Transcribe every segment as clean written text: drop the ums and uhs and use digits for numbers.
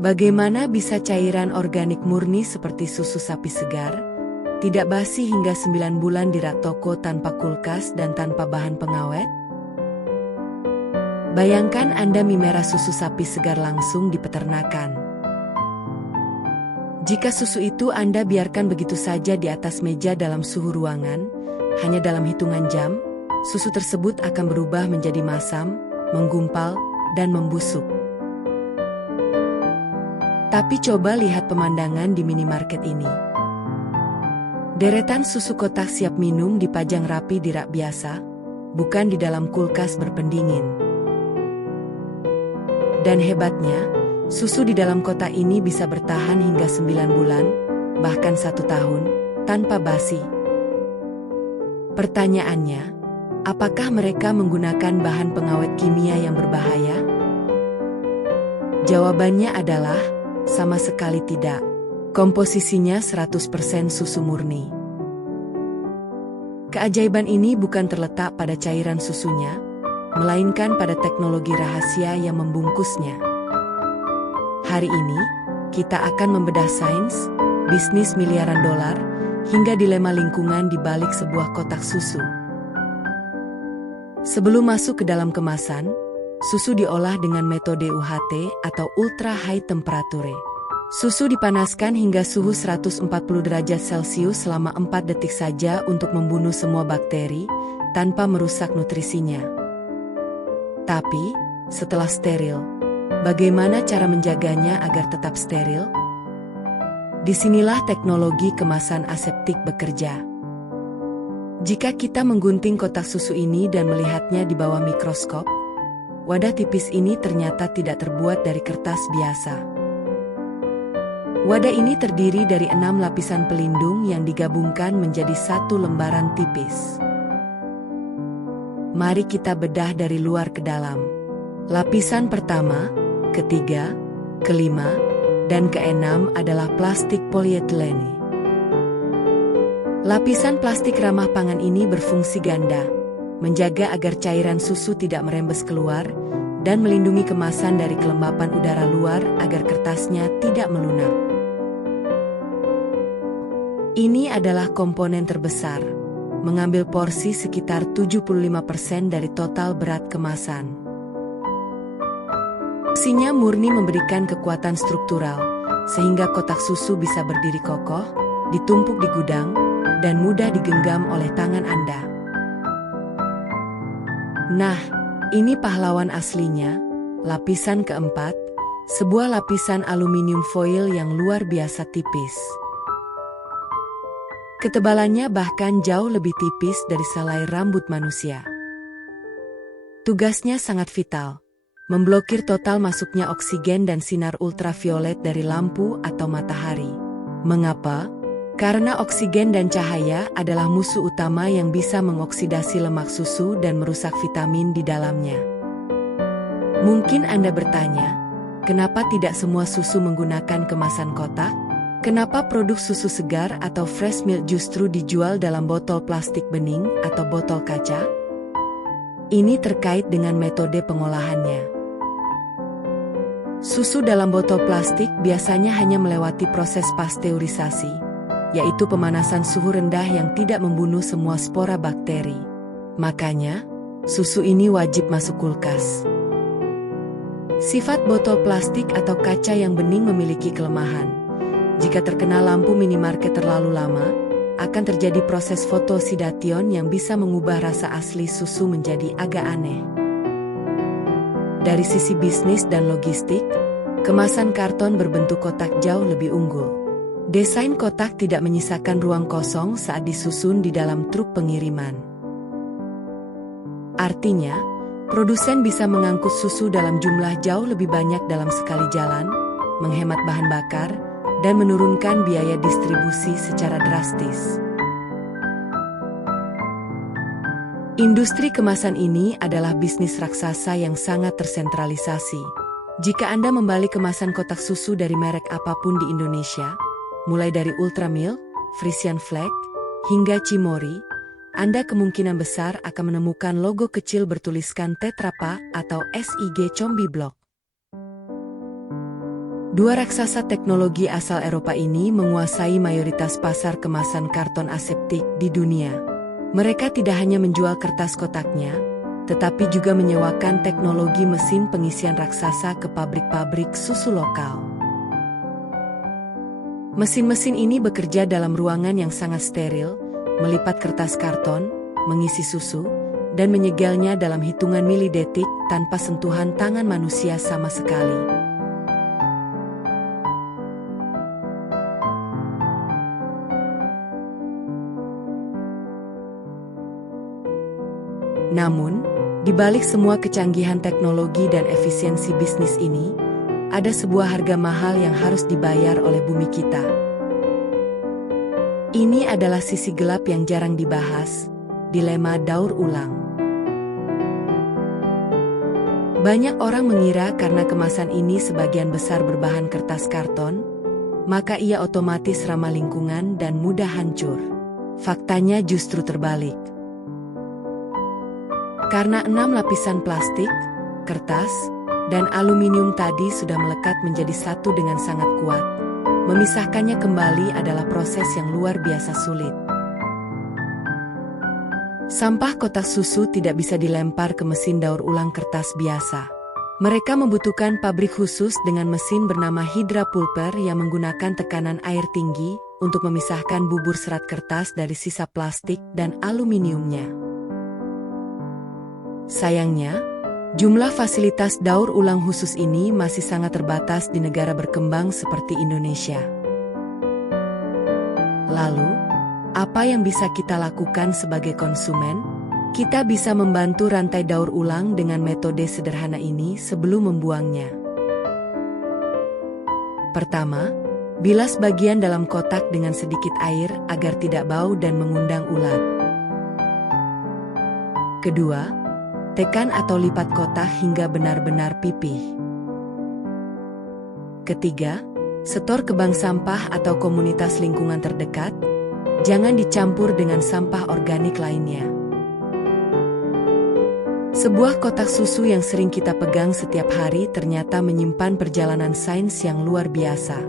Bagaimana bisa cairan organik murni seperti susu sapi segar, tidak basi hingga 9 bulan di rak toko tanpa kulkas dan tanpa bahan pengawet? Bayangkan Anda memerah susu sapi segar langsung di peternakan. Jika susu itu Anda biarkan begitu saja di atas meja dalam suhu ruangan, hanya dalam hitungan jam, susu tersebut akan berubah menjadi masam, menggumpal, dan membusuk. Tapi coba lihat pemandangan di minimarket ini. Deretan susu kotak siap minum dipajang rapi di rak biasa, bukan di dalam kulkas berpendingin. Dan hebatnya, susu di dalam kotak ini bisa bertahan hingga 9 bulan, bahkan 1 tahun, tanpa basi. Pertanyaannya, apakah mereka menggunakan bahan pengawet kimia yang berbahaya? Jawabannya adalah, sama sekali tidak. Komposisinya 100% susu murni. Keajaiban ini bukan terletak pada cairan susunya, melainkan pada teknologi rahasia yang membungkusnya. Hari ini, kita akan membedah sains, bisnis miliaran dolar, hingga dilema lingkungan di balik sebuah kotak susu. Sebelum masuk ke dalam kemasan, susu diolah dengan metode UHT atau Ultra High Temperature. Susu dipanaskan hingga suhu 140 derajat Celcius selama 4 detik saja untuk membunuh semua bakteri, tanpa merusak nutrisinya. Tapi, setelah steril, bagaimana cara menjaganya agar tetap steril? Disinilah teknologi kemasan aseptik bekerja. Jika kita menggunting kotak susu ini dan melihatnya di bawah mikroskop, wadah tipis ini ternyata tidak terbuat dari kertas biasa. Wadah ini terdiri dari 6 lapisan pelindung yang digabungkan menjadi satu lembaran tipis. Mari kita bedah dari luar ke dalam. Lapisan pertama, ketiga, kelima, dan keenam adalah plastik polietilene. Lapisan plastik ramah pangan ini berfungsi ganda, menjaga agar cairan susu tidak merembes keluar, dan melindungi kemasan dari kelembapan udara luar agar kertasnya tidak melunak. Ini adalah komponen terbesar, mengambil porsi sekitar 75% dari total berat kemasan. Fungsinya murni memberikan kekuatan struktural, sehingga kotak susu bisa berdiri kokoh, ditumpuk di gudang, dan mudah digenggam oleh tangan Anda. Nah, ini pahlawan aslinya, lapisan keempat, sebuah lapisan aluminium foil yang luar biasa tipis. Ketebalannya bahkan jauh lebih tipis dari selai rambut manusia. Tugasnya sangat vital, memblokir total masuknya oksigen dan sinar ultraviolet dari lampu atau matahari. Mengapa? Karena oksigen dan cahaya adalah musuh utama yang bisa mengoksidasi lemak susu dan merusak vitamin di dalamnya. Mungkin Anda bertanya, kenapa tidak semua susu menggunakan kemasan kotak? Kenapa produk susu segar atau fresh milk justru dijual dalam botol plastik bening atau botol kaca? Ini terkait dengan metode pengolahannya. Susu dalam botol plastik biasanya hanya melewati proses pasteurisasi, yaitu pemanasan suhu rendah yang tidak membunuh semua spora bakteri. Makanya, susu ini wajib masuk kulkas. Sifat botol plastik atau kaca yang bening memiliki kelemahan. Jika terkena lampu minimarket terlalu lama, akan terjadi proses fotosidation yang bisa mengubah rasa asli susu menjadi agak aneh. Dari sisi bisnis dan logistik, kemasan karton berbentuk kotak jauh lebih unggul. Desain kotak tidak menyisakan ruang kosong saat disusun di dalam truk pengiriman. Artinya, produsen bisa mengangkut susu dalam jumlah jauh lebih banyak dalam sekali jalan, menghemat bahan bakar, dan menurunkan biaya distribusi secara drastis. Industri kemasan ini adalah bisnis raksasa yang sangat tersentralisasi. Jika Anda membeli kemasan kotak susu dari merek apapun di Indonesia, mulai dari Ultramilk, Frisian Flag, hingga Cimory, Anda kemungkinan besar akan menemukan logo kecil bertuliskan Tetra Pak atau SIG Combi Blok. Dua raksasa teknologi asal Eropa ini menguasai mayoritas pasar kemasan karton aseptik di dunia. Mereka tidak hanya menjual kertas kotaknya, tetapi juga menyewakan teknologi mesin pengisian raksasa ke pabrik-pabrik susu lokal. Mesin-mesin ini bekerja dalam ruangan yang sangat steril, melipat kertas karton, mengisi susu, dan menyegelnya dalam hitungan milidetik tanpa sentuhan tangan manusia sama sekali. Namun, di balik semua kecanggihan teknologi dan efisiensi bisnis ini, ada sebuah harga mahal yang harus dibayar oleh bumi kita. Ini adalah sisi gelap yang jarang dibahas, dilema daur ulang. Banyak orang mengira karena kemasan ini sebagian besar berbahan kertas karton, maka ia otomatis ramah lingkungan dan mudah hancur. Faktanya justru terbalik. Karena 6 lapisan plastik, kertas, dan aluminium tadi sudah melekat menjadi satu dengan sangat kuat, memisahkannya kembali adalah proses yang luar biasa sulit. Sampah kotak susu tidak bisa dilempar ke mesin daur ulang kertas biasa. Mereka membutuhkan pabrik khusus dengan mesin bernama Hydra Pulper yang menggunakan tekanan air tinggi untuk memisahkan bubur serat kertas dari sisa plastik dan aluminiumnya. Sayangnya, jumlah fasilitas daur ulang khusus ini masih sangat terbatas di negara berkembang seperti Indonesia. Lalu, apa yang bisa kita lakukan sebagai konsumen? Kita bisa membantu rantai daur ulang dengan metode sederhana ini sebelum membuangnya. Pertama, bilas bagian dalam kotak dengan sedikit air agar tidak bau dan mengundang ulat. Kedua, tekan atau lipat kotak hingga benar-benar pipih. Ketiga, setor ke bank sampah atau komunitas lingkungan terdekat. Jangan dicampur dengan sampah organik lainnya. Sebuah kotak susu yang sering kita pegang setiap hari ternyata menyimpan perjalanan sains yang luar biasa.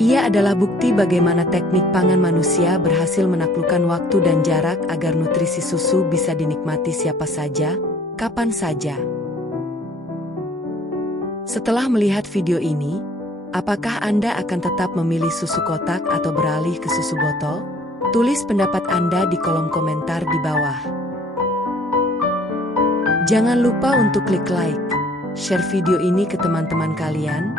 Ia adalah bukti bagaimana teknik pangan manusia berhasil menaklukkan waktu dan jarak agar nutrisi susu bisa dinikmati siapa saja, kapan saja. Setelah melihat video ini, apakah Anda akan tetap memilih susu kotak atau beralih ke susu botol? Tulis pendapat Anda di kolom komentar di bawah. Jangan lupa untuk klik like, share video ini ke teman-teman kalian,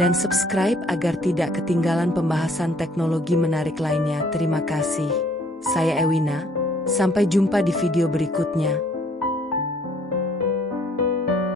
dan subscribe agar tidak ketinggalan pembahasan teknologi menarik lainnya. Terima kasih. Saya Ewina, sampai jumpa di video berikutnya.